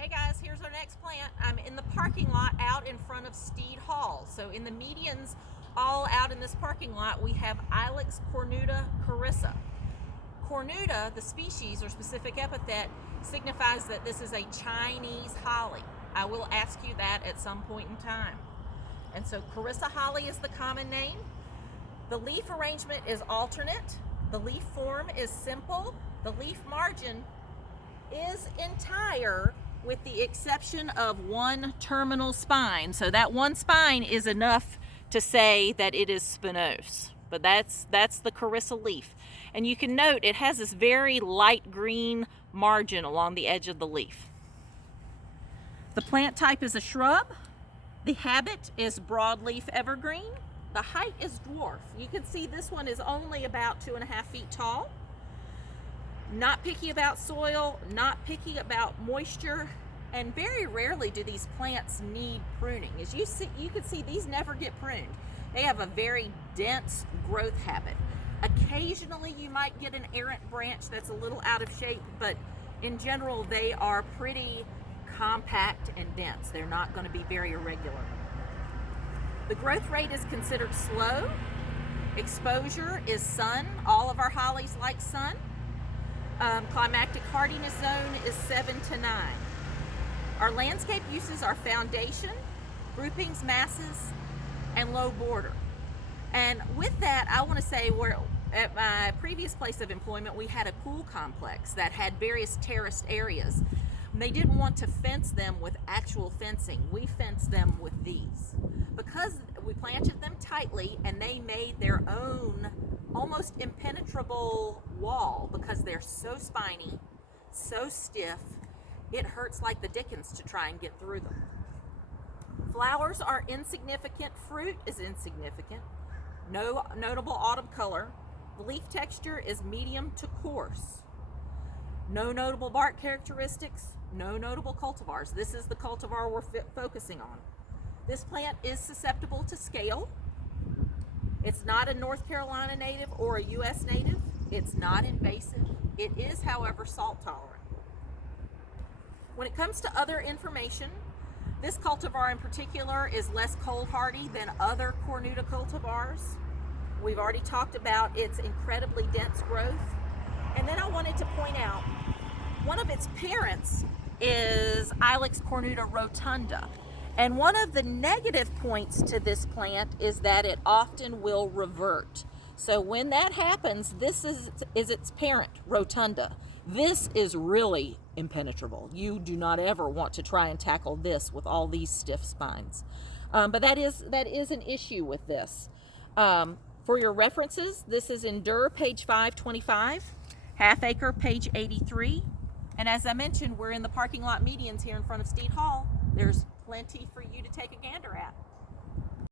Hey guys, here's our next plant. I'm in the parking lot out in front of Steed Hall. So in the medians all out in this parking lot, we have Ilex cornuta Carissa. Cornuta, the species or specific epithet, signifies that this is a Chinese holly. I will ask you that at some point in time. And so Carissa holly is the common name. The leaf arrangement is alternate. The leaf form is simple. The leaf margin is entire, with the exception of one terminal spine. So that one spine is enough to say that it is spinose. But that's the Carissa leaf. And you can note it has this very light green margin along the edge of the leaf. The plant type is a shrub. The habit is broadleaf evergreen. The height is dwarf. You can see this one is only about 2.5 feet tall. Not picky about soil, not picky about moisture, and very rarely do these plants need pruning. As you can see, these never get pruned. They have a very dense growth habit. Occasionally you might get an errant branch that's a little out of shape, but in general they are pretty compact and dense. They're not going to be very irregular. The growth rate is considered slow. Exposure is sun. All of our hollies like sun. Climactic hardiness zone is 7 to 9. Our landscape uses are foundation, groupings, masses, and low border. And with that, I want to say, at my previous place of employment, we had a pool complex that had various terraced areas. And they didn't want to fence them with actual fencing. We fenced them with these. Because we planted them tightly and they made their own almost impenetrable wall, because they're so spiny, so stiff, it hurts like the dickens to try and get through them. Flowers are insignificant, fruit is insignificant, no notable autumn color, the leaf texture is medium to coarse, no notable bark characteristics, no notable cultivars. This is the cultivar we're focusing on. This plant is susceptible to scale. It's not a North Carolina native or a U.S. native. It's not invasive. It is, however, salt tolerant. When it comes to other information, this cultivar in particular is less cold hardy than other cornuta cultivars. We've already talked about its incredibly dense growth. And then I wanted to point out, one of its parents is Ilex cornuta rotunda. And one of the negative points to this plant is that it often will revert. So when that happens, this is its parent, rotunda. This is really impenetrable. You do not ever want to try and tackle this with all these stiff spines. But that is an issue with this. For your references, this is Endure, page 525, Half Acre, page 83. And as I mentioned, we're in the parking lot medians here in front of Steed Hall. There's plenty for you to take a gander at.